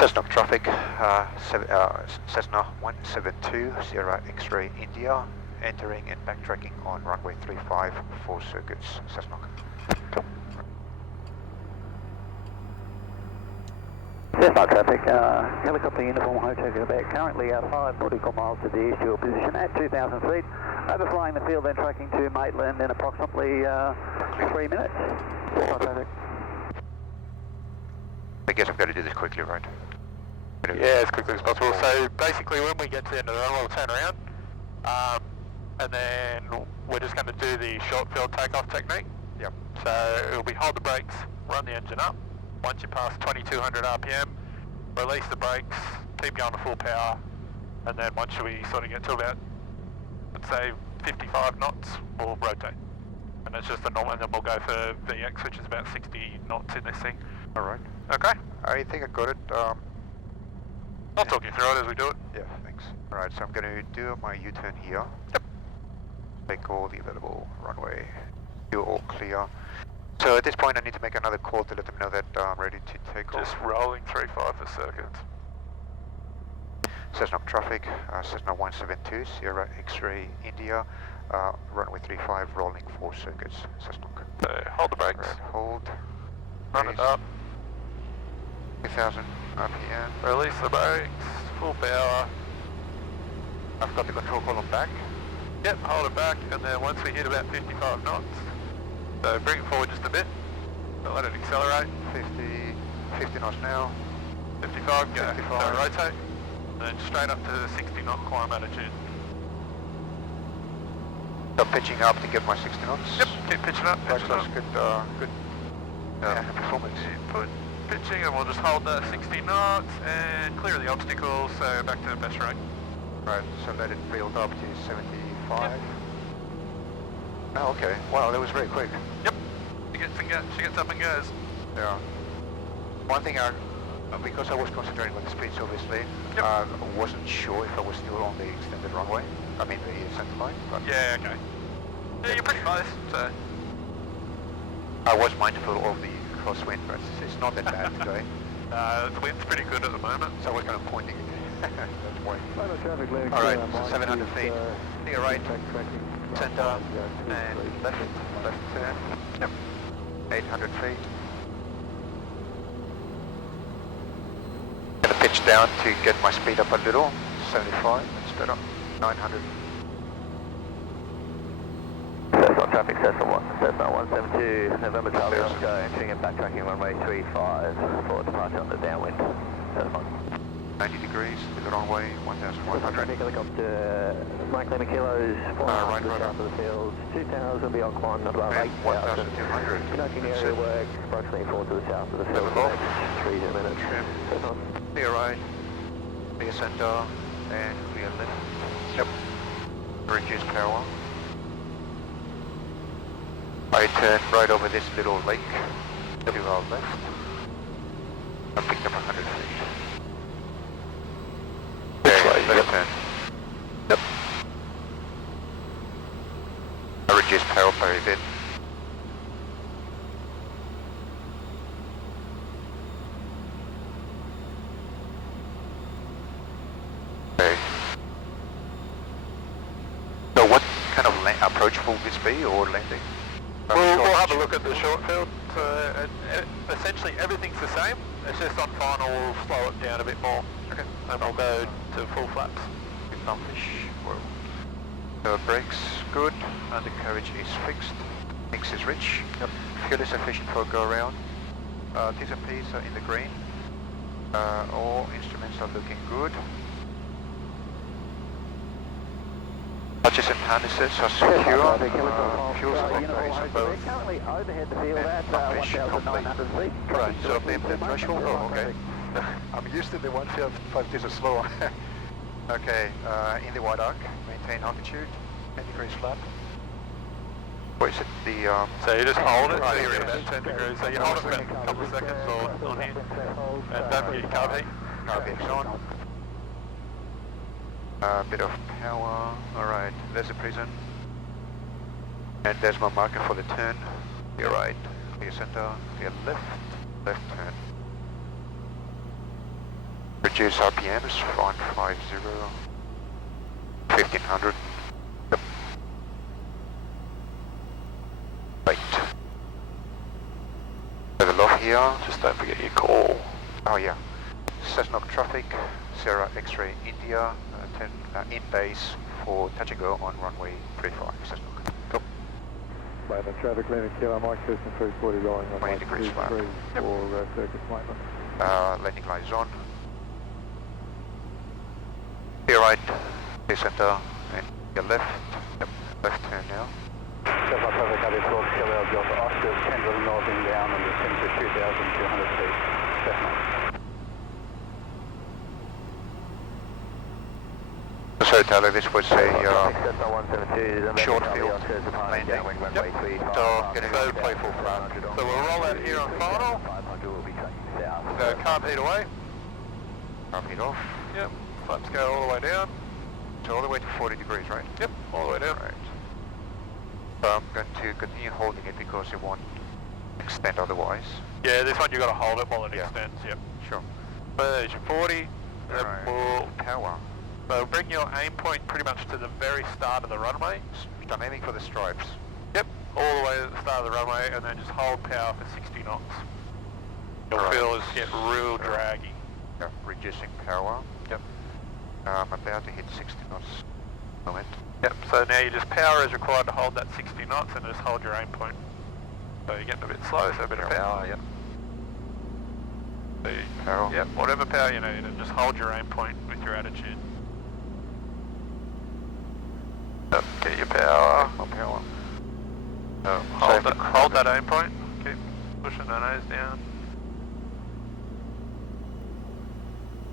Cessnock traffic, Cessna 172, Sierra X-ray India, entering and backtracking on runway 35, 4 circuits, Cessnock. Cessnock traffic, helicopter uniform Hotel Quebec, currently 5 nautical miles to the east, your position at 2,000 feet, overflying the field, then tracking to Maitland in approximately 3 minutes. Cessnock traffic. I guess I've got to do this quickly, right? Yeah, as quickly as possible. So basically when we get to the end of the runway, we'll turn around, and then we're just going to do the short field takeoff technique. Yep. So it'll be hold the brakes, run the engine up. Once you pass 2200 RPM, release the brakes, keep going to full power, and then once we sort of get to about, let's say, 55 knots, we'll rotate. And it's just a normal, and then we'll go for VX, which is about 60 knots in this thing. Alright. Okay. I think I got it. I'll talk you through it as we do it. Yeah, thanks. Alright, so I'm going to do my U-turn here. Yep. Take all the available runway. Do all clear. So at this point I need to make another call to let them know that I'm ready to take off. Just rolling 35 for circuits. Cessnock traffic, Cessna 172, Sierra X-ray India, runway 35, rolling 4 circuits, Cessnock. So hold the brakes. Right, hold. Run it up. 2000 RPM. Release the brakes. Full power. I've got the control column back. Yep, hold it back, and then once we hit about 55 knots, so bring it forward just a bit, so let it accelerate. 50 knots now. 55, go. 55. So rotate, and then straight up to 60 knot climb attitude. So pitching up to get my 60 knots. Yep, keep pitching up, That's pitching up. good performance. Put pitching, and we'll just hold the 60 knots and clear the obstacles, so back to best rate. Right, so let it build up to 75. Yep. Oh, okay. Wow, that was very quick. Yep. She gets up and goes. Yeah. One thing because I was concentrating on the speeds, obviously, Yep. I wasn't sure if I was still on the extended runway. I mean the center line. But Yeah, okay. Yeah, you're pretty close, so. I was mindful of the crosswind, but it's not that bad today. The wind's pretty good at the moment. So we're kind of pointing it that way. All Alright, 700 feet. To your right, center, and left turn. Yep. 800 feet. Gonna pitch down to get my speed up a little. 75, that's better. 900. Cessnock traffic, Cessna 172, November Charlie Oscar, entering and backtracking runway 35 for departure on the downwind. Cessnock. 90 degrees to the runway, 1100. Helicopter, Mike Lima Kilos, 4 right, to the south of the field, 2,000 beyond climb, not about 8,000. 1200. Conducting area work, approximately 4 to the south of the field, Level off. 3 minutes. Trim. Cessnock. Clear right, clear center, and clear left. Yep. Reduce power. I turn right over this little lake to our left. I picked up 100 feet. Okay, left turn. Yep. I reduce power by a bit. Okay. So what kind of approach will this be, or landing? We'll have a look at the short field. Essentially everything's the same. It's just on final we'll slow it down a bit more. Okay. And we'll go to full flaps. Fish. Well, so brakes good. Undercarriage is fixed. Mix is rich. Yep. Fuel is sufficient for a go around. T's and P's are in the green. All instruments are looking good. Clutches and harnesses are secure. Fuels are in place on both. Currently overhead the field at Fish 1,900 feet. Right, so the threshold, oh, okay. I'm used to the 1.5 slower. Okay, in the wide arc, maintain altitude, 10 degrees flat. What is it, the... So you just hold it, Right, so you're yes. at about 10 degrees. So you hold it for a couple of seconds or on here. And don't forget your carb heat. Carb is on. A bit of power, alright, there's the prison. And there's my marker for the turn. Clear right, clear center, clear left, left turn. Reduce RPMs, 150, 1500. Yep. Right. Level off here. Just don't forget your call. Oh yeah. Cessnock traffic, Sierra X-ray India, 10 in base for touch and go on runway 35, Cessnock. Go. Maitland traffic, landing kilo, Mike Cessna 340 rolling on 20 degrees flat. 3 for circuit Maitland. Landing lights on. Clear right, clear center, and your left. Yep, left turn now. Cessnock traffic, Abbey 12 Kilo, Delta Oscar, 10 to the north inbound and descend to 2,200 feet. Cessnock. So Tyler, this was a Cessna 172, short field landing. landing. So getting ready to play full front. So we'll roll out here on final. 500 will be taking south. So carb heat away. Arm heat off. Yep. Flaps go all the way down. So all the way to 40 degrees, right? Yep. All the way down. Right. So I'm going to continue holding it because it won't extend otherwise. Yeah, this one you got to hold it while it Yeah. extends. Yep. Sure. There's your 40. Then Right. we'll Power. so bring your aim point pretty much to the very start of the runway. I'm aiming for the stripes. Yep. All the way to the start of the runway, and then just hold power for 60 knots. You'll Right. feel it get real draggy. Yeah, reducing power. Yep. I'm about to hit 60 knots. Moment. Yep. So now you just power is required to hold that 60 knots, and just hold your aim point. So you're getting a bit slow, so a bit of power. Yep. So Power. yep. Whatever power you need, and just hold your aim point with your attitude. Yep. Get your power. More power. Hold that aim point. Keep pushing the nose down.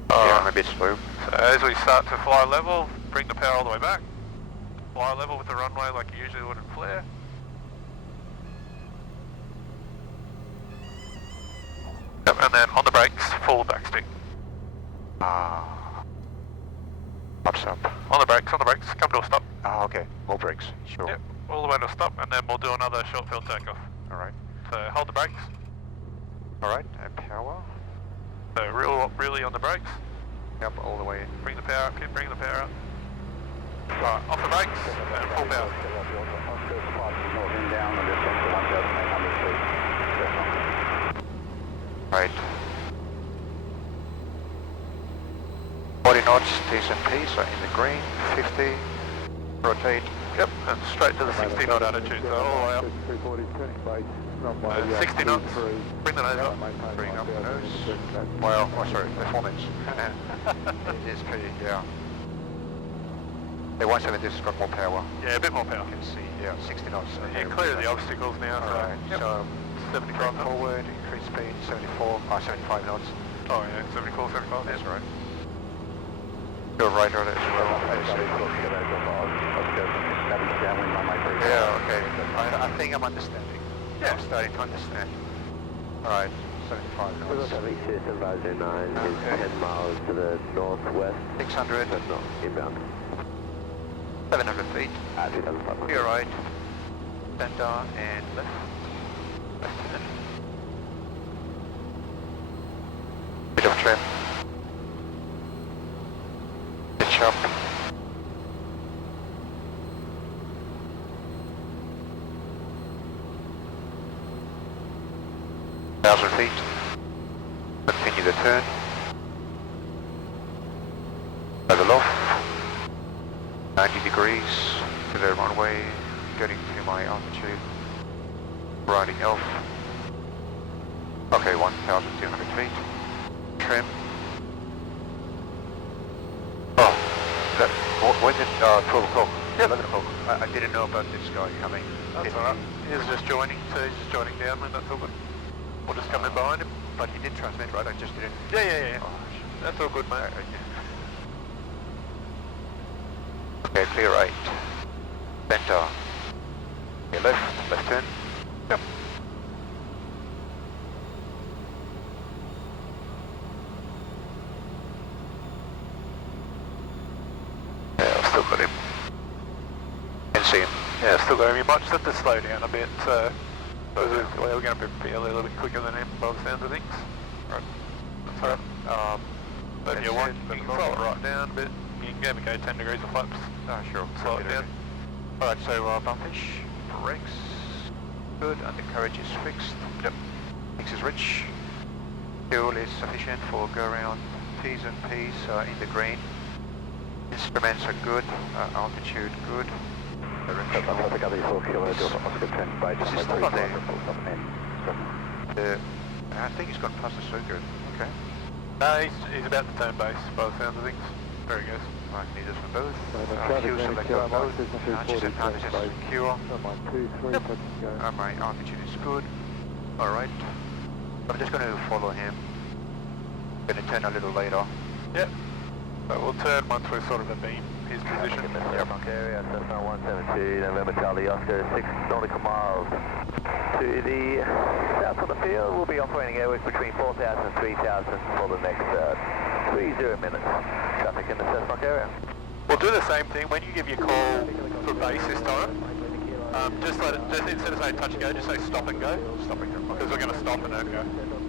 Yeah, I'm a bit slow. So as we start to fly level, bring the power all the way back. Fly level with the runway like you usually would in flare. Yep, and then on the brakes, full backstick. Ups up. On the brakes, come to a stop. Okay. More brakes. Sure. Yep, all the way to a stop, and then we'll do another short field takeoff. Alright. So hold the brakes. Alright, and power. So really on the brakes. Yep, all the way. Bring the power up, keep bringing the power up. Right, off the brakes, and full power. Oscar 5 to the north inbound and descend to 1,800 feet. Cessnock. Right. 40 knots, T's and P's are in the green. 50. Rotate. Yep, and straight to the 60 knot attitude, so all the way up. 340 turning base, runway 60 knots. Bring the nose up. Bring up the nose. Well, oh sorry, performance. It is pretty, yeah. The 170 has got more power. Yeah, a bit more power. You can see, yeah, 60 knots. Yeah, clear the obstacles now. Alright, Yep. so 75 drop knots. forward, increase speed, 75 knots. Oh yeah, 74, 75. That's right. Go right on it as well. Yeah, okay. I think I'm understanding. Yeah. I'm starting to understand. Alright, 75 knots. Advisor 9 is 10 miles to the northwest. 600. No, inbound. 700 feet. 2,500. Clear right. Center and left. Left turn. Bit of trim. Pitch up. Feet. Continue the turn. Level off. 90 degrees to the runway, getting to my altitude. Riding off. Okay, 1,200 feet. Trim. Oh, that, when did 12 o'clock? Yep. 11 o'clock. I didn't know about this guy coming. That's alright. He's just joining, so he's just joining down, and that's all good. We'll just come in behind him. But he did transmit, right? I just didn't. Yeah. Oh, That's all good, mate. okay, clear right. Center. Okay, left turn. Yep. Yeah, I've still got him. Can see him. Yeah, I've still got him. You might just have to slow down a bit. We're going to be a little bit quicker than him by the sounds of things. Right. That's alright. So if you want, you can slow it right down a bit. You can maybe go 10 degrees of flaps. Sure. Slow it down. Alright, so bumpish, brakes, good, undercarriage is fixed. Yep. Mix is rich. Fuel is sufficient for go around. T's and P's are in the green. Instruments are good, altitude good. Traffic other 4 kilometres off Oscar 10, base Is he still on there? I think he's gone past the circuit. Okay. No, he's about to turn base by the sound of things. There he goes. Right, leaders for both. Traffic Fuel limit select kilo, on Mike both. Cessna Just 240, advantage is base. secure. Mike 2-3, Yep. touch and go. My altitude is good. Alright. I'm just going to follow him. Going to turn a little later. Yep. So we'll turn once we're sort of abeam his position. In the Cessnock area, Cessna 172, November Charlie Oscar, 6 nautical miles to the south of the field. We'll be operating airwork between 4,000 and 3,000 for the next 30 minutes. Traffic in the Cessnock area. We'll do the same thing. When you give your call for base this time, just let it, just instead of saying touch and go, just say stop and go. Stop and go. Because we're going to stop and then go.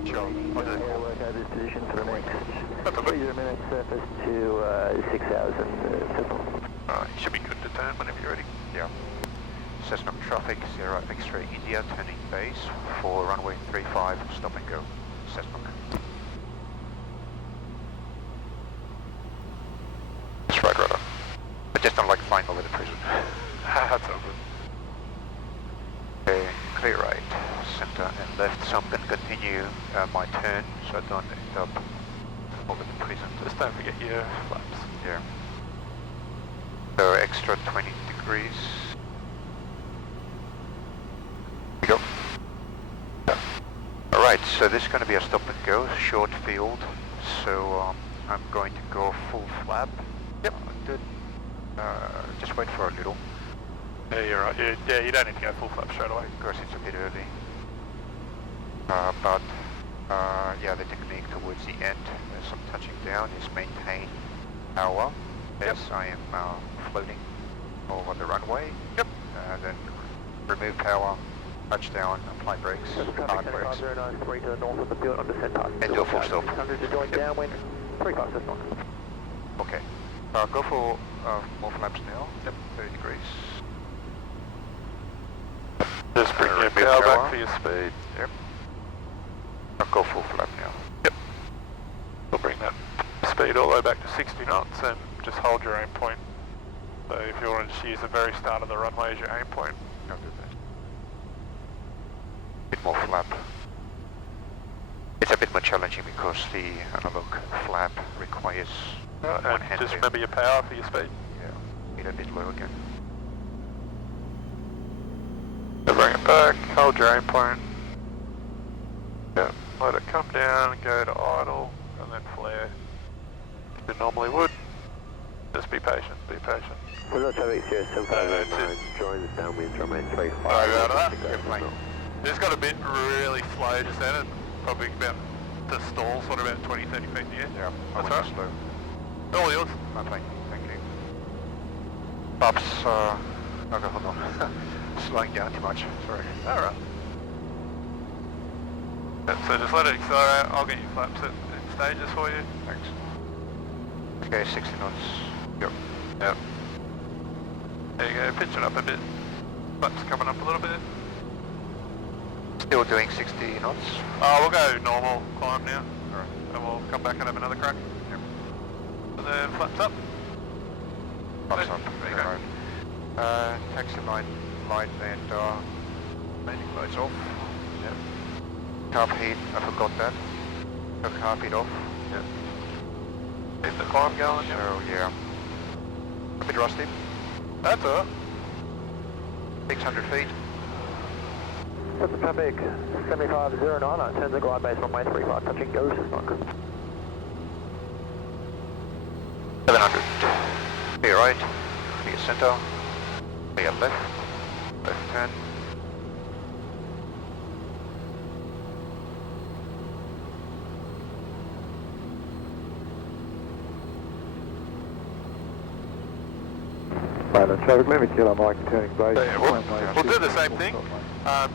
Sure. I'll do it. Airwork over this position for the next That's a 30 minutes, surface to 6,000 Cessnock. You should be good to turn whenever you're ready. Yeah. Cessnock traffic, 0 X-ray India, turning base for runway 35, stop and go. Cessnock. That's right, rudder. I just don't like flying over the prison. That's all good. Okay, clear right, center and left, so I'm going to continue my turn so I don't end up over the prison. Just don't forget your flaps. Yeah. So extra 20 degrees. Here we go. Yeah. Alright, so this is going to be a stop and go, short field. So I'm going to go full flap. Yep. Good. Just wait for a little. Yeah, you're right. Yeah, you don't need to go full flap straight away. Of course it's a bit early. Yeah, the technique towards the end, as I'm touching down, is maintain power. Yes, I am floating over the runway. Yep. Then remove power, touch down, apply brakes, hard brakes. 093 to the north of the field on descent time. And do a full stop. 600 to join downwind, 35 Cessnock. Okay. Go for more flaps now. Yep. 30 degrees. Just bring your Remove power power. back for your speed. Yep. I'll go full flap now. Yep. We'll bring that speed all the way back to 60 knots and just hold your aim point. So if you want to just use the very start of the runway as your aim point, I'll do that. Bit more flap. It's a bit more challenging because the analog flap requires one and hand. just remember your power for your speed. Yeah. Need a bit low again. So bring it back, hold your aim point. Yep. Let it come down, go to idle, and then flare. As you normally would. Just be patient, be patient. So that's traffic here, that's it. join the downwind runway 35. Sorry about that. You're fine. Just got a bit really slow just then, and probably about to stall sort of about 20, 30 feet in the air. Yeah, I That's went right. slow. All yours. Thank you. Pops, okay, hold on. Slowing down too much, sorry. Alright. So just let it accelerate. I'll get your flaps in stages for you. Thanks. Okay, 60 knots. Yep. Yep. There you go, pitch it up a bit. Flaps coming up a little bit. Still doing 60 knots. We'll go normal climb now. Alright. And we'll come back and have another crack. Yep. And then flaps up. Pops up. There you go. Alright. Taxi line light and landing lights off. Yep. Carb heat, I forgot that. Took carb heat off. Yep. Keep the climb going. Yep. So yeah. A bit rusty. That's alright. 600 feet. What's the traffic? 7509, turn the glide base runway 35, touching go, Cessnock. 700. Clear right. Clear center. Clear left. Left 10. Right, traffic limit kilo, Mike turning base. So, yeah, we'll do the same thing.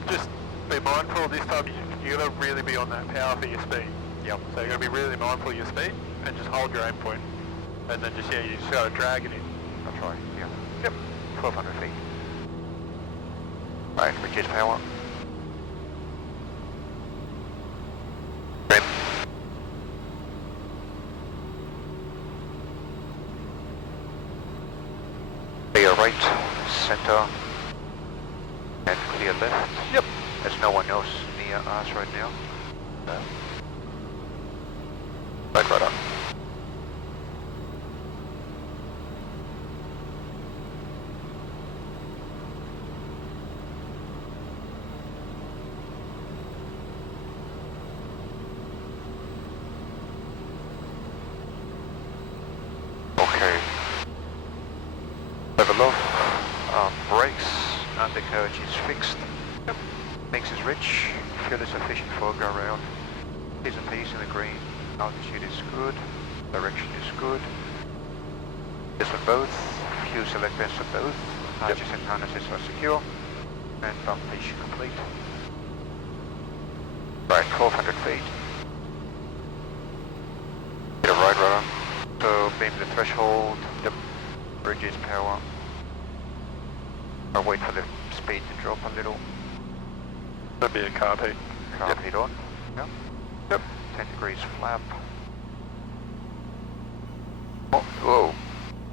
Just be mindful this time you got to really be on that power for your speed. Yep. So you're going to be really mindful of your speed and just hold your aim point. And then just, you just got to drag it in. I'll try, yeah. Yep. 1200 feet. Right, reduce power. Trim. Clear right, center, and clear left. Yep. There's no one else near us right now. No. Back right up. Okay. Level off, brakes, undercarriage is fixed. Yep. Mix is rich, fuel is sufficient for a go around. Piece and piece in the green, altitude is good, direction is good. This for both, fuel select best for both, harnesses and harnesses are secure, and bump pitch complete. Right, 1200 feet. Get a right rudder. So beam the threshold, yep. Bridges power. I'll wait for the speed to drop a little. That'd be a carb heat. Carb heat on. Yep. Yep. 10 degrees flap. Oh, whoa.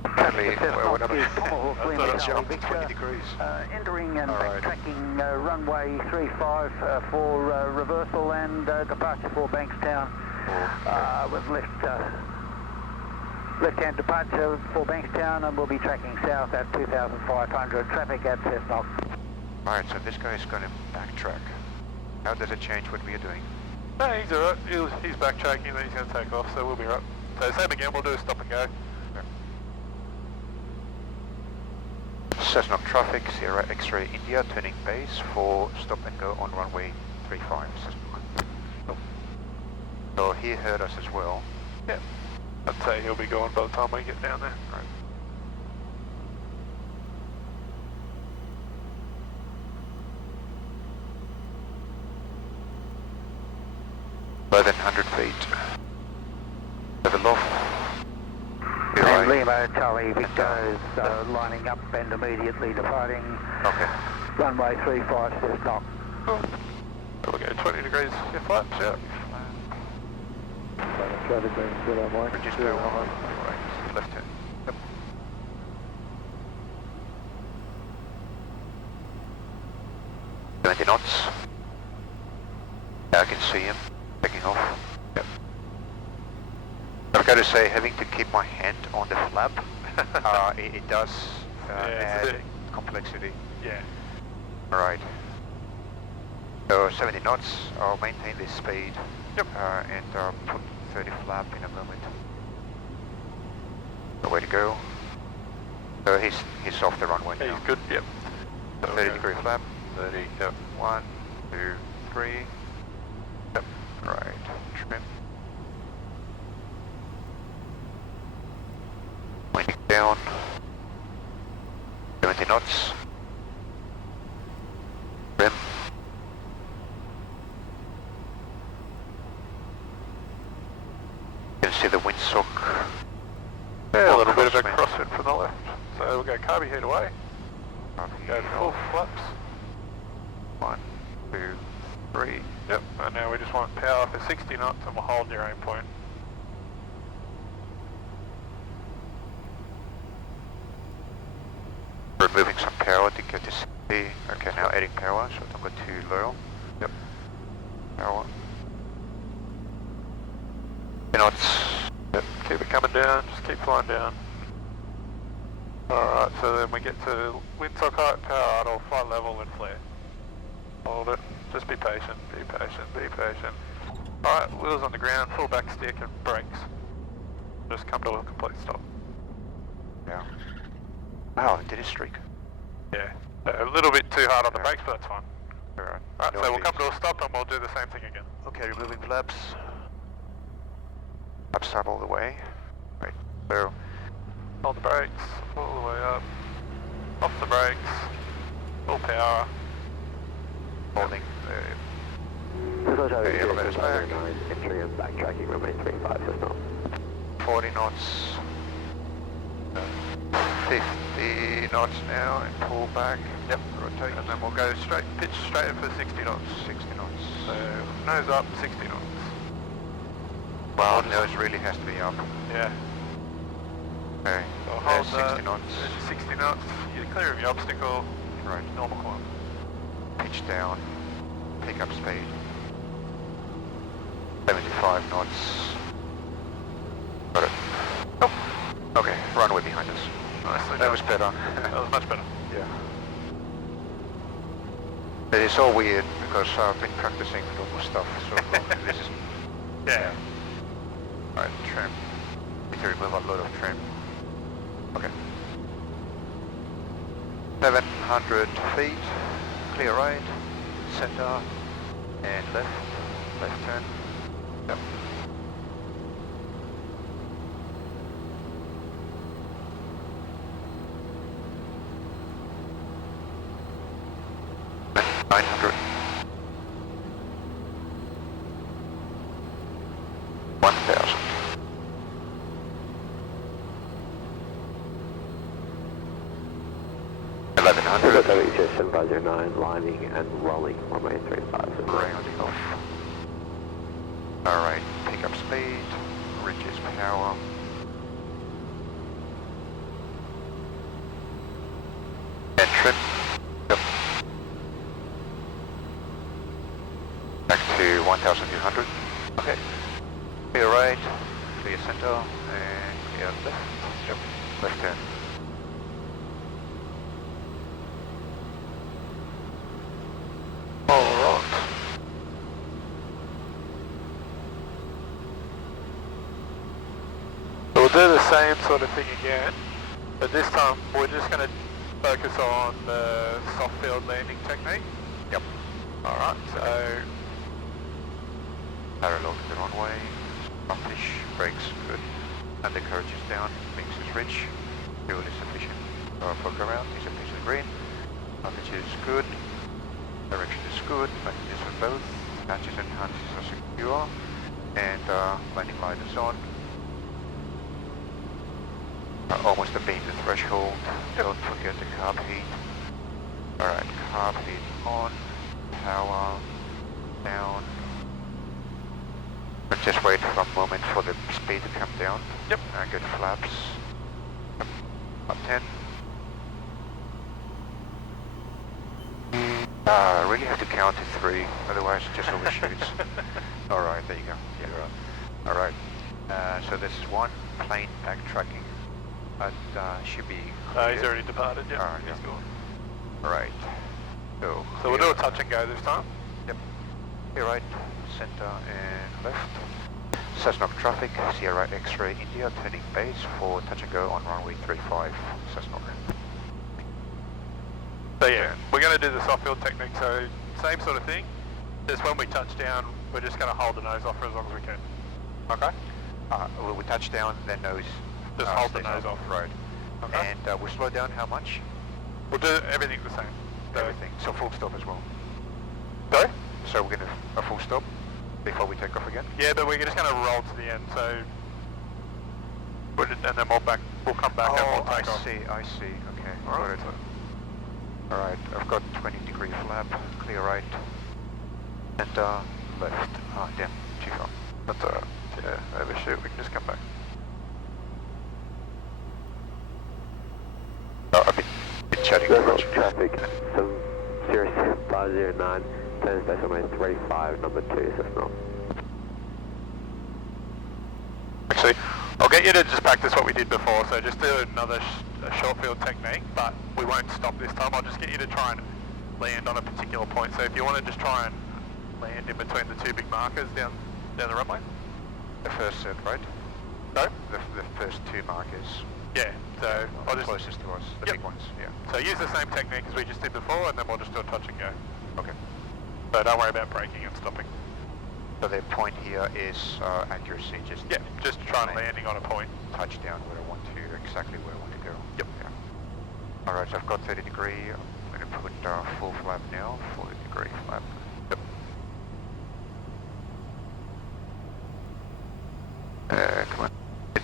Apparently, well, we're not Tomahawk, 20 degrees. Entering and Alright. backtracking runway 35 for reversal and departure for Bankstown. With left-hand departure for Bankstown, and we'll be tracking south at 2,500. Traffic at Cessnock. Alright, so this guy is going to backtrack. How does it change what we are doing? No, he's alright. He's backtracking, then he's going to take off, so we'll be right. So same again, we'll do a stop and go. Cessnock traffic, Sierra X-ray India, turning base for stop and go on runway 35. Cessnock. So he heard us as well. Yeah. I'd say he'll be gone by the time we get down there. Right. Eleven 100 feet. Level off. Be And right. Lima Charlie Victor is lining up and immediately departing Okay. runway 35 Cessnock. Cool. So we'll go 20 degrees flaps, yeah. Traffic green kilo, Mike. Reduce Zero, power. Mike. Right. Left turn. Yep. $20 knots. Yeah, I can see him taking off. Yep. I've got to say, having to keep my hand on the flap, it does Yeah, it's a add bit- complexity. Yeah. Alright. So 70 knots, I'll maintain this speed. Yep. And put 30 flap in a moment. The way to go. So he's off the runway He's now. good, yep. So 30 we'll degree go flap. 30, yep. 1, 2, 3. Yep. Right. Trim. Winding down. 70 knots. Trim. You can see the windsock. Yeah, a little bit of a crosswind. crosswind from the left. So we'll go carby heat away. Go full flaps. 1, 2, 3. Yep, and now we just want power for 60 knots and we'll hold your aim point. Removing some power to get to 60. Okay, now adding power, so don't go too low. Yep. Power. Knots. Yep, keep it coming down, just keep flying down. Alright, so then we get to windsock height, power idle, flight level and flare. Hold it, just be patient, be patient, be patient. Alright, wheels on the ground, full back stick and brakes. Just come to a complete stop. Yeah. Wow, did it streak? Yeah, a little bit too hard on the brakes, but that's fine. Alright. Alright, so we'll come to a stop and we'll do the same thing again. Okay, removing flaps. Flaps up all the way. Right. So, Hold the brakes, all the way up. Off the brakes, full power. holding the Okay, elevators back. Entry and backtracking, runway 35, Cessnock. 40 knots. 50 knots now and pull back. Yep, rotate. And then we'll go straight, pitch straight in for 60 knots. 60 knots. So nose up, 60 knots. Well, nose really has to be up. Yeah. Okay, So hold there's 60 knots. 60 knots. You're clear of your obstacle. Right. Normal climb. Pitch down. Pick up speed. 75 knots. Got it. Oh. Okay, runway behind us. Nicely That done. was better. That was much better. Yeah. It is so weird because I've been practicing normal stuff, so this is... Yeah. Alright, trim. Need to remove a lot of trim. Okay. 700 feet, clear right, center, and left turn. Yep. Nine hundred. 1,000. 1100. WHS 7509, lining and rolling, runway 35. Rounding off. Alright, pick up speed, reduce power. And trim. Yep. Back to 1,200. Okay. Clear right, clear center, and clear left. Yep. Left turn. Alright. So we'll do the same sort of thing again, but this time we're just going to focus on the soft field landing technique. Yep. Alright, so Parallel to the runway. Fish, brakes good. Undercarriage is down, mix is rich. Fuel is sufficient. For go around, is a piece of green. Altitude is good. Direction is good. Packages for both. Hatches and hands are secure. And landing light is on. Almost abated the threshold. Don't forget the carb heat. Alright, carb heat on. Power down. Let's just wait for a moment for the speed to come down. Yep. Good flaps. Up 10. Really have to count to 3, otherwise it just overshoots. Alright, there you go. Yeah. Alright. So this is one plane backtracking. But should be clear. he's already departed, yeah. Alright, He's gone. Alright. So So we'll do a touch and go this time. Yep. Here right, center and left. Cessnock traffic, Sierra X-ray India, turning base for touch and go on runway 35, Cessnock. So yeah, we're going to do the soft field technique, so same sort of thing. Just when we touch down, we're just going to hold the nose off for as long as we can. Okay? Will we touch down, then nose? Just hold the stays nose off. Right. Okay? And we'll slow down how much? We'll do everything the same. So, Everything. So full stop as well. Sorry? So we're going to a full stop before we take off again? Yeah, but we're just going to roll to the end, so... And then we'll come back and we'll take off. I see. Okay. Alright. Got it. Alright, I've got 20-degree flap, clear right, and left. Oh, damn, too far. That's alright. Yeah, overshoot, we can just come back. Oh, I've been chatting too much. Traffic, some Sierra 509, turns base on 35, number 2, Cessnock. Actually, I'll get you to just practice what we did before, so just do another a short field technique, but we won't stop this time. I'll just get you to try and land on a particular point. So if you want to just try and land in between the two big markers down the runway. The first set, right? No? The first two markers. Yeah, so I'll just... Closest to us, the Yep. big ones, yeah. So use the same technique as we just did before, and then we'll just do a touch and go. Okay. So don't worry about braking and stopping. So the point here is accuracy, just Yeah, just try and landing on a point. touchdown where I want to, exactly where I want to go. Yep. Yeah. Alright, so I've got 30 degree, I'm going to put full flap now, 40 degree flap. Yep.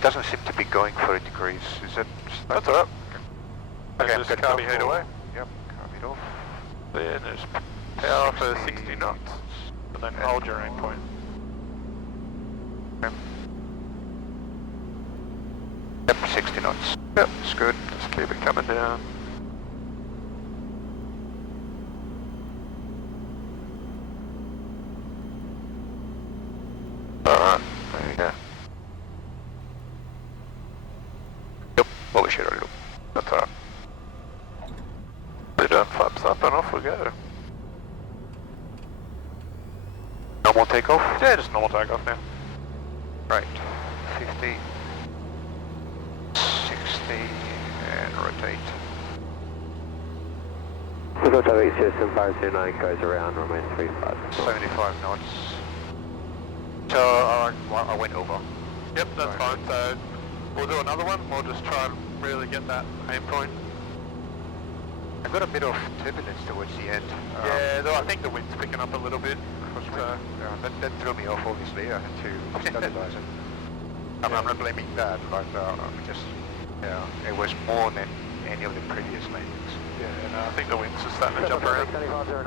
doesn't seem to be going 40 degrees. Is that... That's alright. Okay, I'm just good. carb heat away. Yep, carb heat off. Then just power for 60 knots. And then hold your aim point. Yep, 60 knots. Yep, it's good. Just keep it coming down. Alright, there you go. Yep, what we should already do. That's alright. Put it flaps up and off we go. Normal takeoff? Yeah, just normal takeoff now. Right, 50, 60, and rotate. Precautionary system 509 goes around, remains 35. 75 knots. So I went over. Yep, that's fine. So we'll do another one. We'll just try and really get that aim point. I got a bit of turbulence towards the end. Yeah, though I think the wind's picking up a little bit. That threw me off, obviously. I had to stabilize it. I'm not blaming that, but just, yeah, it was more than any of the previous landings. Yeah, no, I think the wind's just starting to jump around. 600.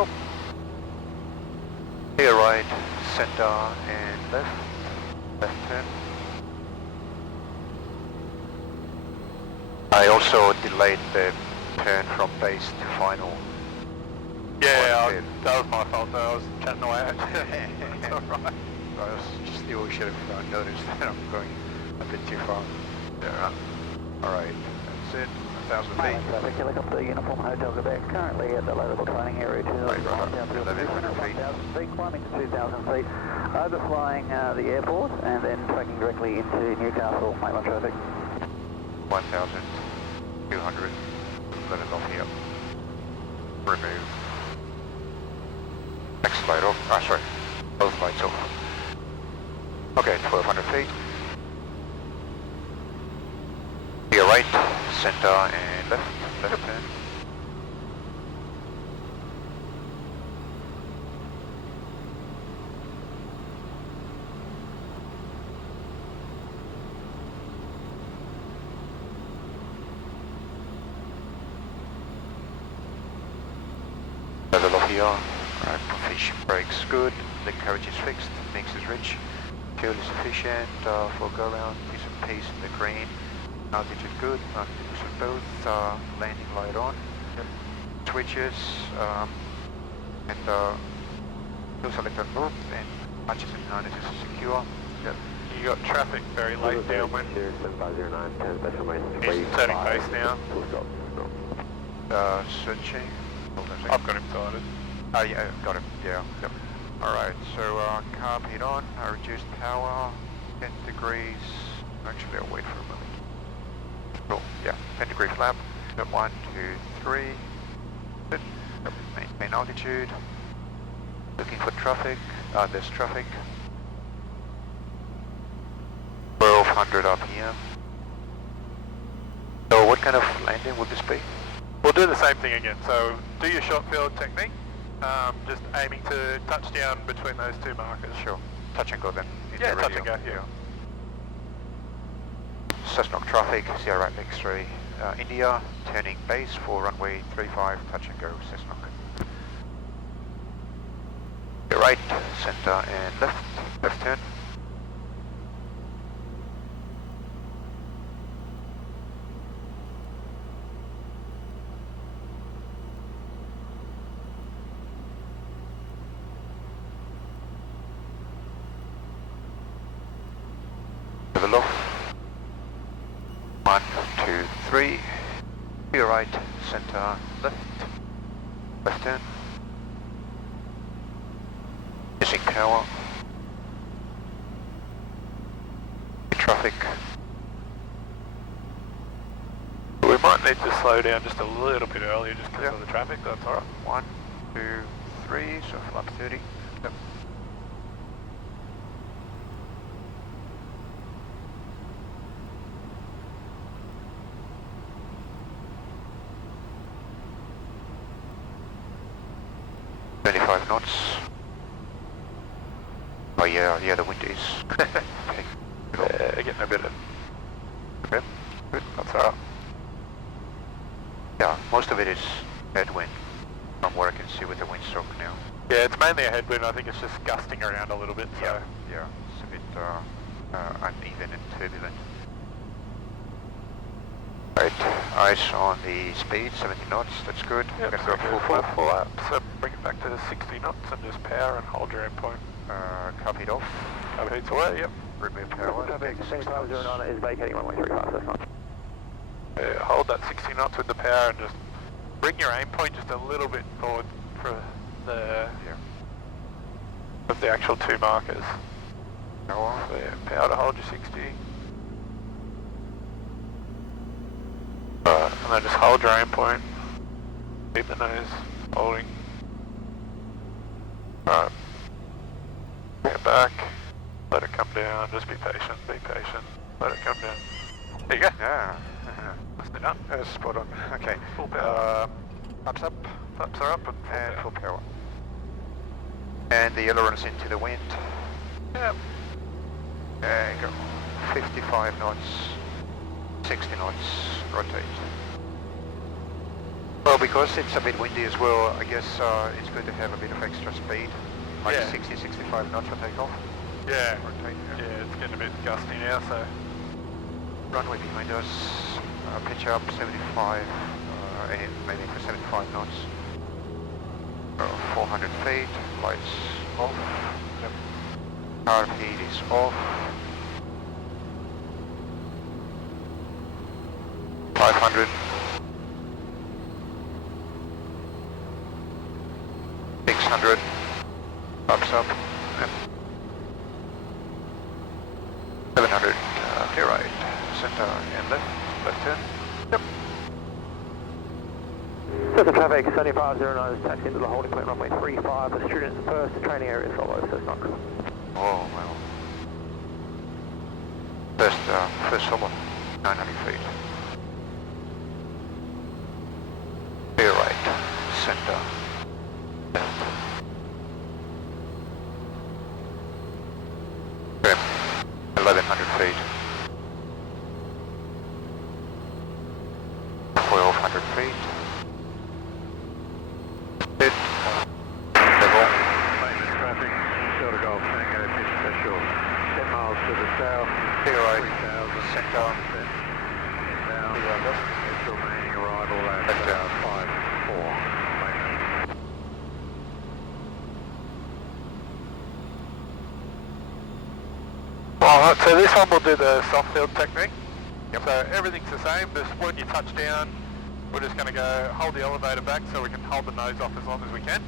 Oh. Here, right, center, and left turn. I also delayed the turn from base to final. Yeah, that was my fault though. I was chatting away. That's alright. Still should have noticed that I'm going a bit too far. Yeah. Alright, that's it. 1,000 feet. Traffic, helicopter, uniform hotel Quebec, currently at the low-level training area 2,000 feet, climbing to 2,000 feet, overflying the airport and then tracking directly into Newcastle, mainland traffic. 1,200, let it off here. Remove. Next light off, sorry, both lights off. Okay, 1,200 feet. Here right, center and left turn. Level off here. Right, fish brakes good. The carriage is fixed. Mix is rich. Fuel is sufficient for go around. Piece of pace in the green. Altitude good. So both landing light on. Yep. Switches and fuel selector group and matches and harness is secure. Yep. You got traffic very late downwind. He's turning base now. Searching. I've got him started. Oh yeah, got him, yeah. Yep. Alright, so carb heat on, reduced power, 10 degrees, actually I'll wait for a moment. Cool, yeah, 10 degree flap, 1, 2, 3, good. Yep. Maintain altitude, looking for traffic, there's traffic, 1200 RPM. So what kind of landing would this be? We'll do the same thing again. So do your short field technique, just aiming to touch down between those two markers. Sure. Touch and go then. Yeah, touch and go, yeah. Cessnock traffic, Sierra X-ray, India, turning base for runway 35, touch and go, Cessnock. Your right, center and left turn. Level off. 1, 2, 3. To your right, center, left turn. Missing power. Traffic. We might need to slow down just a little bit earlier just because of the traffic, that's alright. 1, 2, 3, so flap 30. Yep. Knots. Oh yeah, the wind is. Okay. Yeah, getting a bit of... Okay. Good, that's alright. Yeah, most of it is headwind from what I can see with the windstroke now. Yeah, it's mainly a headwind. I think it's just gusting around a little bit. So. Yeah, it's a bit uneven and turbulent. Right, eyes on the speed, 70 knots, that's good. Yep, Gonna so go full up. So bring it back to 60 knots and just power and hold your endpoint. Copied off. Overheats away, yep. Remove power. Traffic 7509 is vacating runway 35, that's fine. Yeah, hold that 60 knots with the power and just bring your aim point just a little bit forward for the of the actual two markers. Power. So yeah, power to hold your 60. And then just hold your aim point. Keep the nose holding. Alright. Bring it back. Let it come down. Just be patient. Be patient. Let it come down. There you go. Yeah. Nicely done. That's spot on. Okay. Full power. Flaps up. Flaps are up and And full power. And the ailerons into the wind. Yep. And go. 55 knots. 60 knots. Rotate. Well, because it's a bit windy as well, I guess it's good to have a bit of extra speed. Like Yeah. 60, 65 knots for takeoff. Yeah. Rotate. Yeah, it's getting a bit gusty now, so... Runway behind us, pitch up 75, and maybe for 75 knots. 400 feet, lights off. Yep. Power feed is off. 500. 600. Ups up. Yep. 700. Okay, right. Center and left turn. Yep. Cessna traffic 7509 is taxi into the holding point runway 35. The students first, the training area follows Cessnock. Oh, well. First solo, 900 feet. Clear right, center, left. Okay, 1100 feet. 1200 feet. Hit. Level. Maintenance traffic, Delta Golf Tango, pitch special, 10 miles to the south, Clear right, 3000, center. inbound, it's remaining arrival at Left turn. 54, maintenance. Alright, so this one will do the soft field technique. Yep. So everything's the same, just when you touch down, we're just going to go hold the elevator back so we can hold the nose off as long as we can.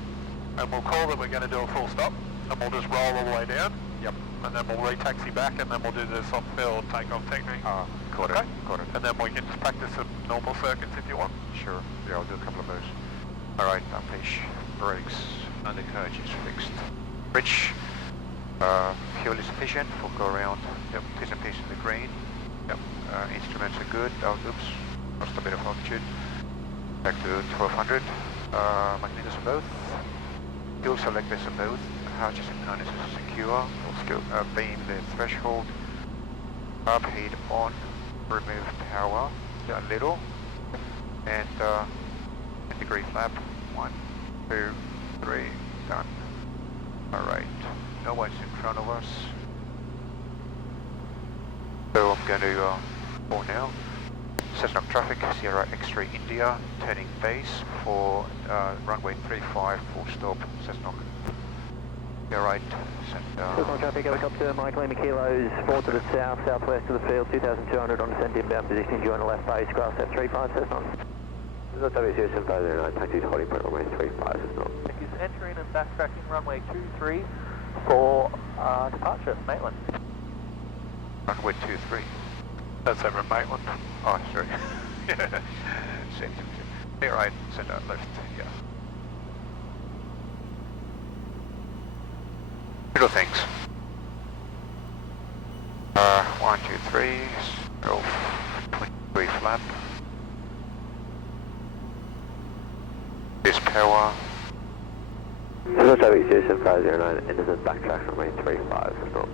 And we'll call that we're going to do a full stop, and we'll just roll all the way down. Yep. And then we'll re-taxi back, and then we'll do the soft field takeoff technique. Got Okay. it, got it. And then we can just practice some normal circuits if you want. Sure, yeah, I'll do a couple of those. Alright, unleash, brakes, undercarriage is fixed. Bridge, fuel is sufficient, full go around, yep, T's and P's in the green. Yep, instruments are good, oops, lost a bit of altitude. Back to 1200, magnetos are both. Fuel selectors are both, hatches and harnesses are secure, full skill, beam the threshold. Up, heat on, remove power a little, and degree flap, 1, 2, 3, done. Alright, no one's in front of us, so I'm going to go now. Cessnock traffic, Sierra X-ray India, turning base for runway 35, full stop, Cessnock. You're right, Cessnock traffic, helicopter, Mike Lima Kilos, 4 to the south, southwest of the field, 2200 on descent inbound position, join the left base, grass F35, Cessnock. Cessnock WCS 7509, taxi to holding point runway 35, Cessnock. Thank you. Entering and backtracking runway 23 for departure, Maitland. runway 23. That's over in Maitland. Oh, sorry. Same. You're right, center, left, yeah. Little things. 1, 2, 3, go 23 flap. This power. Cessnock C172, and this is backtrack from runway 35. Stop.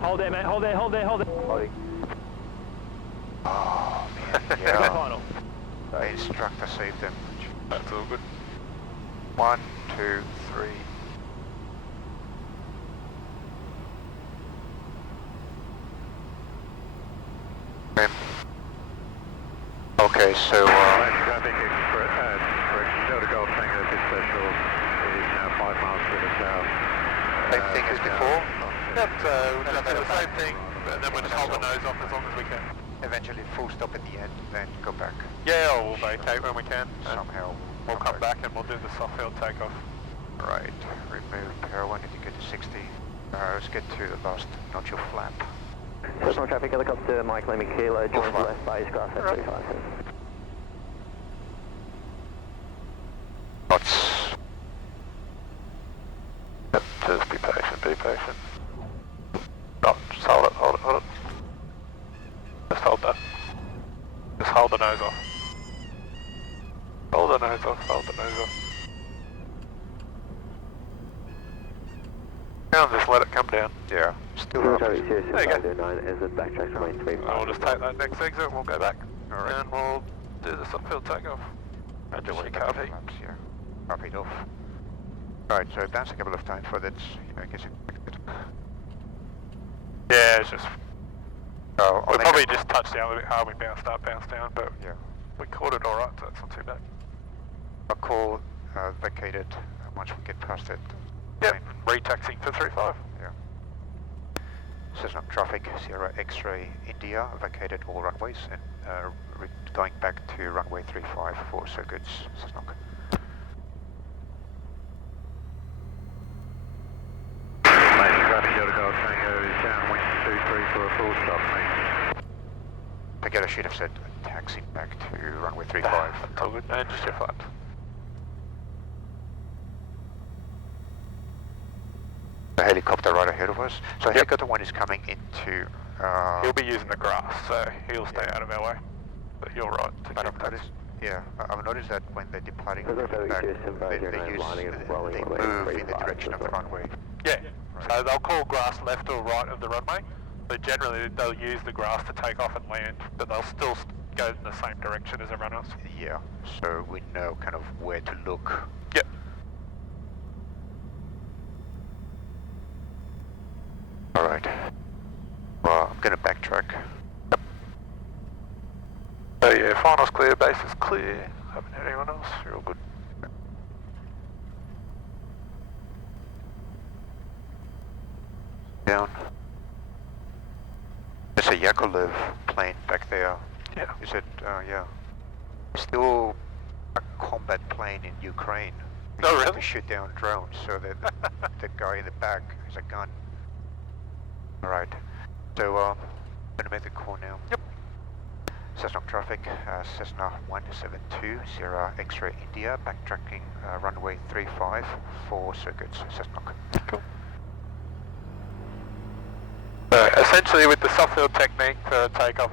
Hold there, mate. Hold there. Holding. Oh, man, Go yeah. final. The instructor saved them. That's all good. 1, 2, 3. Okay, so Traffic correction, Delta Golf Tango Pit Special is now 5 miles to the south. same thing as before. Yep, so we'll just do the same thing, and then we'll just hold the nose off as long as we can. Eventually full stop at the end, then go back. Yeah, or we'll vacate when we can. And Somehow. we'll come back and we'll do the soft field takeoff. Right, remove power 1 if you get to 60. Let's get to the last notch of flap. Cessnock traffic helicopter, Mike Lemmy Kilo, joins left base, grass at 35. Knots. Yep, just be patient. No, just hold it. Just hold that. Just hold the nose off. Hold the nose off. Now just let it come down. Yeah, still Cessnock up. traffic There you go. 069 is at backtrack from runway 35. And we'll just take that next exit and we'll go back. Alright. And we'll do the soft field takeoff. And just your carb heat. Yeah, carb heat off. Right, so it bounced a couple of times for that, gets expected. Yeah, it's just... Oh, we probably just touched down a bit hard, we bounced up, bounced down, but Yeah. we caught it alright, so it's not too bad. I'll call vacated once we get past it. Yep, retaxing for 35. Yeah. Cessnock traffic, Sierra X-ray India, vacated all runways and going back to runway 35 for circuits, Cessnock. Major traffic, Delta Golf Tango is downwind 23 for a full stop, mate. I should have said taxi back to runway 35. That's all good, and just your flat. The helicopter right ahead of us. So helicopter 1 is coming into... He'll be using the grass, so he'll stay out of our way. But you're right to But keep I've noticed, I've noticed that when they're departing from the Cessnock back, C172, they move in the direction of the runway. Yeah, so they'll call grass left or right of the runway, but generally they'll use the grass to take off and land, but they'll still go in the same direction as the runners. Yeah, so we know kind of where to look. Yep. Alright. Well, I'm gonna backtrack. So yeah, finals clear, base is clear. Haven't had anyone else, you're all good. Down. There's a Yakolev plane back there. Yeah. Is it, yeah. Still a combat plane in Ukraine. We Oh, used really? to shoot down drones so that the guy in the back has a gun. Alright. So, I'm gonna make the call now. Yep. Cessnock traffic, Cessna 172, Sierra X-ray India, backtracking runway 35 for circuits, Cessnock. Cool. So essentially with the soft field technique for takeoff,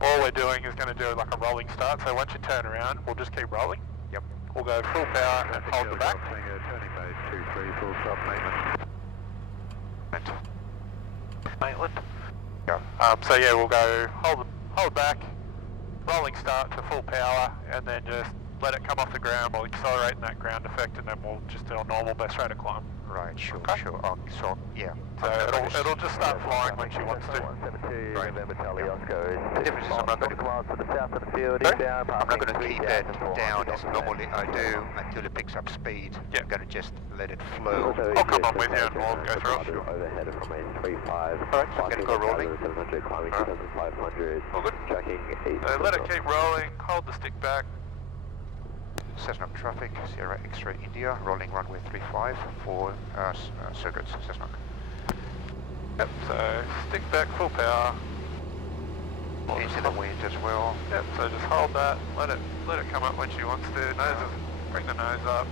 all we're doing is going to do like a rolling start. So once you turn around, we'll just keep rolling. Yep. We'll go full power and Traffic, hold the Delta back. Golf Tango, turning base 23, full stop, Maitland. Maitland. Yeah. So yeah, we'll go hold back, rolling start to full power, and then just let it come off the ground. We'll accelerate in that ground effect, and then we'll just do a normal best rate of climb. Right, sure, Okay. sure. So, yeah. So it'll just start flying when she wants to. 172, Right. November Charlie Oscar The difference is I'm not going to miles to the south of the field, Sorry? inbound, I'm not going to passing keep it down as normally I do until it picks up speed. Yeah. I'm going to just let it flow. I'll come on with you and we'll go through it. Overhead of runway 35. Alright, so I'm going to go rolling. 700, climbing Alright. 2500, All good. tracking 8. So let it keep rolling, hold the stick back. Cessnock traffic, Sierra X-ray India, rolling runway 35 for circuits, Cessnock. Yep, so stick back, full power. Into the wind as well. Yep, so just hold that, let it come up when she wants to. Bring the nose up.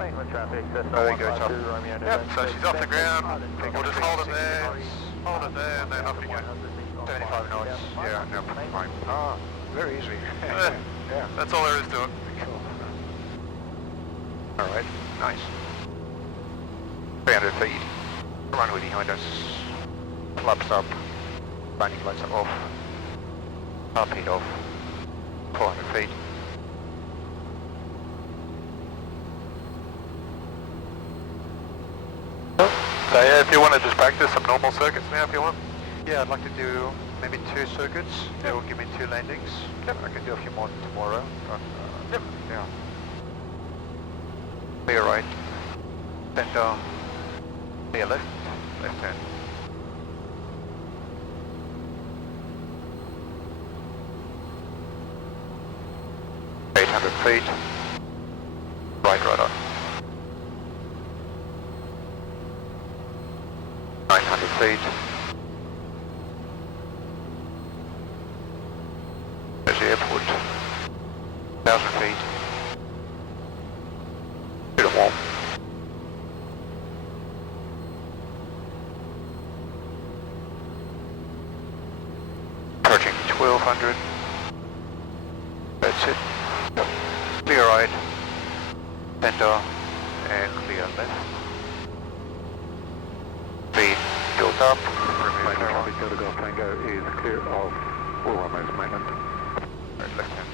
Maitland traffic, Cessna Oh, there you go, 152, top. Romeo Yep, so November. she's off the ground. Pick We'll up just speed, hold it 60 there, knots. hold it there, and then off you go. 75 knots. Yeah, no, fine. Ah, very easy. Yeah. That's all there is to it. Cool. Alright, nice. 300 feet. Runway behind us. Flaps up. Landing lights are off. RP off. 400 feet. So yeah, if you want to just practice some normal circuits now if you want. Yeah, I'd like to do maybe 2 circuits. That will give me 2 landings. Yep. I can do a few more tomorrow, but Yep. yeah. Clear right. Center. Clear left. Left hand. Feet. Right rudder. 900 feet. There's the airport. 1,000 feet. Bit of warm. Approaching 1,200. That's it. Clear right, center, and clear left. Speed built up. Mainland traffic, Delta Golf Tango is clear of all runways mainland. Right, left hand.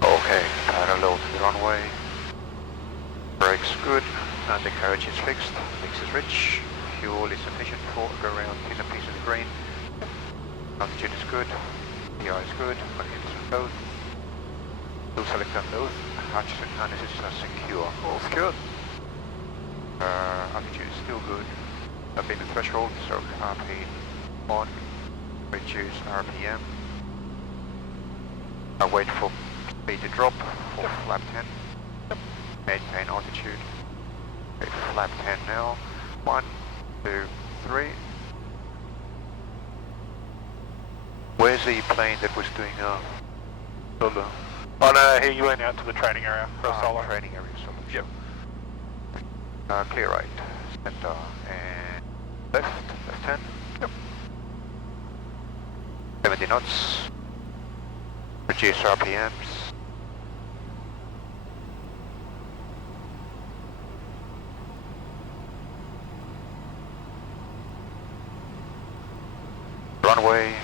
Okay, parallel to the runway. Brakes good, undercarriage is fixed, mix is rich, fuel is sufficient for go around in a piece of the green. Altitude is good, PR is good, connected to both. Fuel selector both, hatches and harnesses are secure. All secured. Altitude is still good. I've been the threshold, so RP on, reduce RPM. I wait for speed to drop for flap 10. Maintain altitude. Okay, flap 10 now. 1, 2, 3. Where's the plane that was doing solo? Oh no, he went out to the training area for a solo. Training area solo. Yep. Clear right, center and left, left hand. Yep. 70 knots. Reduce RPMs. Runway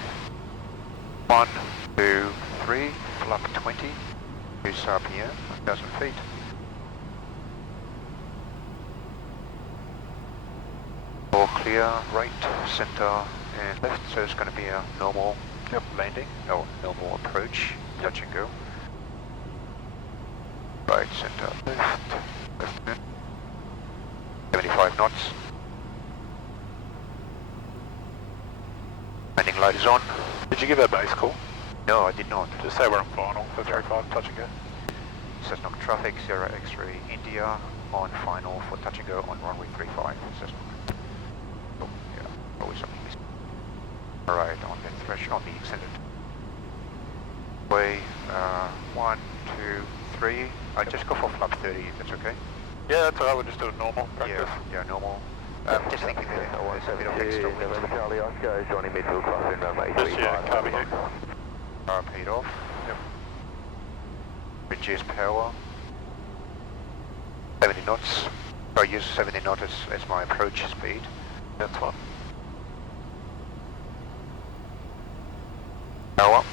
1, 2, 3, flap 20, reduce RPM, 1,000 feet. All clear, right, center and left, so it's going to be a normal landing, no, normal approach, touch and go. Right, center, left hand, 75 knots. Landing light is on. Did you give a base call? No, I did not. Just say we're on final for 35, touch and go. Cessnock traffic, 0 X-ray India, on final for touch and go on runway 35, Cessnock. Oh, yeah, always something missing. Alright, on the threshold, on the extended way, 1, 2, 3. I just go for flap 30 if that's okay. Yeah, that's alright, we'll just do it normal practice. Yeah, normal. Just thinking that there's a bit of extra wind. Charlie Oscar, joining midfield crossing runway Just, yeah, 35. carby heat. RP'd off. Yep. Reduce power. 70 knots. I use 70 knots as my approach speed. That's fine. Power.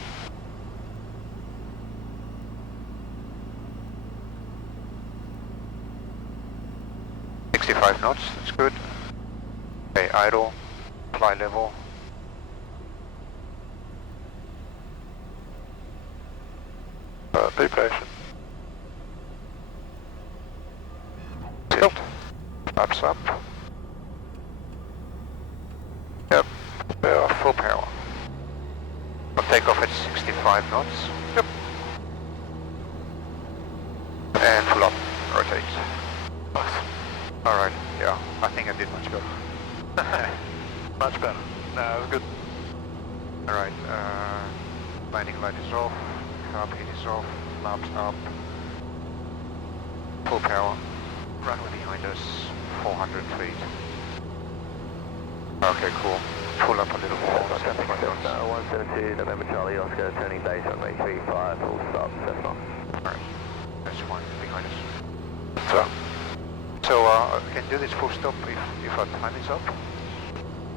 .65 knots, that's good. Okay, idle, fly level. Be patient. Tilt. Flaps up. Yep. Full power. I'll take off at 65 knots. Yep. And full up. Rotate. Nice. Alright, yeah. I think I did much better. Much better. No, it was good. Alright, landing light is off. Carb heat is off. Flaps up. Full power. runway behind us, 400 feet. Okay, cool. Pull up a little more. 172, November Charlie Oscar, turning base runway 35, full stop, Cessnock. Alright, that's fine, behind us. So, can you do this full stop if our time is up?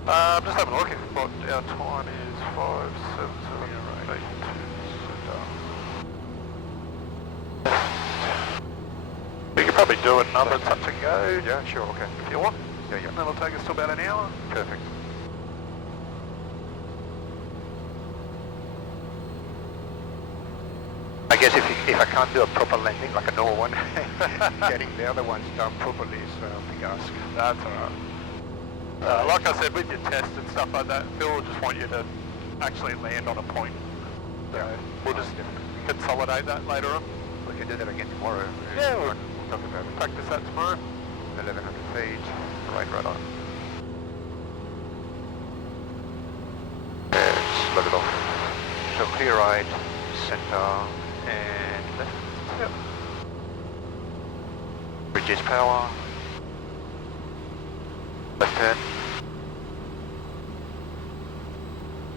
I'm just having a look at what our time is, 57782. We could probably do another touch and go. Yeah, sure, okay. If you want. Yeah, yeah. And that'll take us to about an hour. Perfect. I guess if I can't do a proper landing like a normal one, getting the other ones done properly is a big ask. That's alright. Like I said, with your tests and stuff like that, Phil will just want you to actually land on a point. So we'll just consolidate that later on. We can do that again tomorrow. Yeah, we'll talk about it. practice that tomorrow. 1100 feet, right on. Let's look it off. So clear right, center, and left. Yep. Reduce power. Left turn.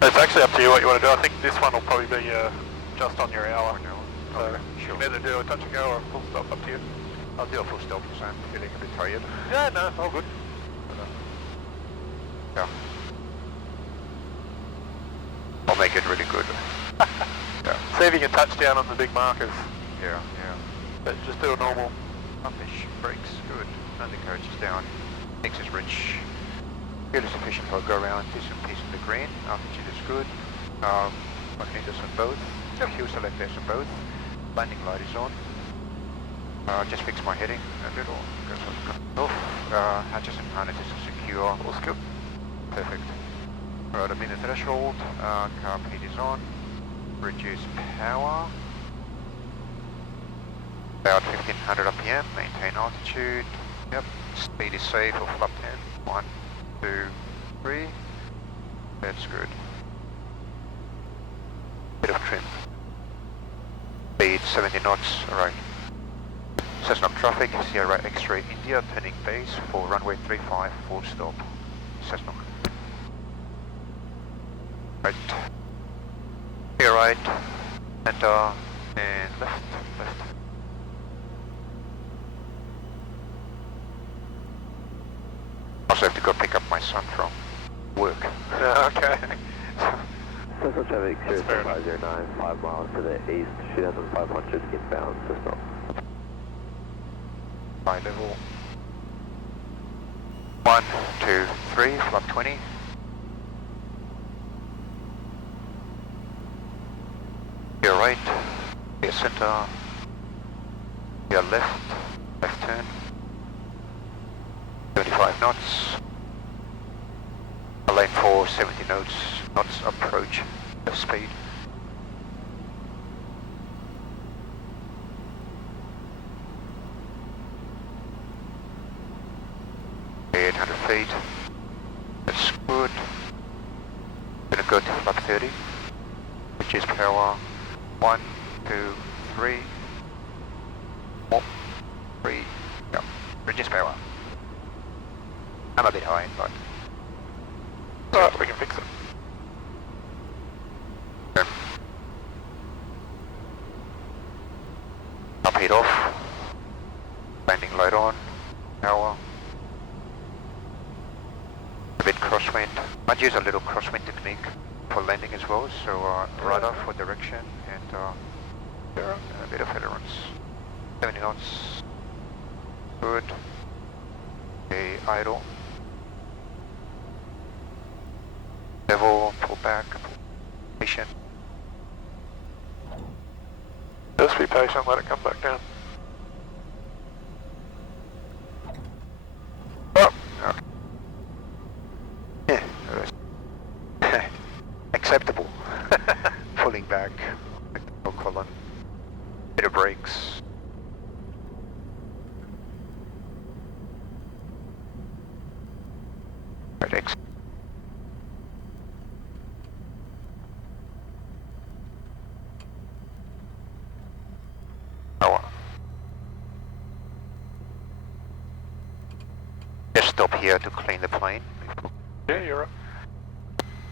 It's actually up to you what you want to do. I think this one will probably be just on your hour. So Okay, sure. you can either do a touch and go or a full stop, up to you. I'll do a full stop because I'm feeling a bit tired. Yeah, no, all good. Yeah. I'll make it really good. Yeah. See if you can touch down on the big markers. Yeah, yeah. But just do a normal. Pumpish, brakes, good. Undercarriage is down. Mix is rich. Fuel is sufficient for a go around. Decent piece in the green. Altitude is good. Magnetors on both. Fuel selectors on both. Landing light is on. Just fix my heading a little. Goes off. Hatches and harnesses are secure. All good. Perfect. Alright, I'm in the threshold. Carb heat is on. Reduce power. About 1500 RPM. Maintain altitude. Yep. Speed is safe of flap 10. 1, 2, 3. That's good. Bit of trim. Speed 70 knots. Alright. Cessnock traffic, Sierra X-ray India, turning base for runway 35, full stop. Cessnock. Right. Here right, center, and left. Also have to go pick up my son from work. Okay. Cessnock traffic, That's fair enough. 0509, 5 miles to the east, 2500 inbound, Cessnock. High level. 1, 2, 3, flap 20. Your right, your center, your left turn. 75 knots. A lane 4, 70 knots approach speed. Feet. That's good. Gonna go to flap 30, which is power 1, 2, 3, 4, 3, yeah, reduce power. I'm a bit high, but Alright, we can fix it. okay. Top heat off. Landing light on. Power. A bit crosswind. Might use a little crosswind technique for landing as well, so radar for direction and a bit of ailerons. 70 knots. Good. Okay, idle. Level, pull back, patient. Just be patient, let it come back down. Oh, okay. Yeah, acceptable. Pulling back, no column, bit of brakes. Right, power. stop here to clean the plane. Yeah, you're right.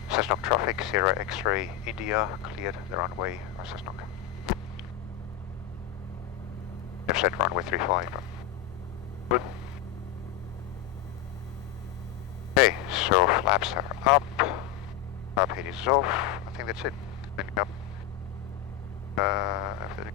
Cessnock traffic, Sierra X-ray, India, cleared the runway, Cessnock. They've set runway 35. Good. Okay, so flaps are up, top head is off, I think that's it. Up. After the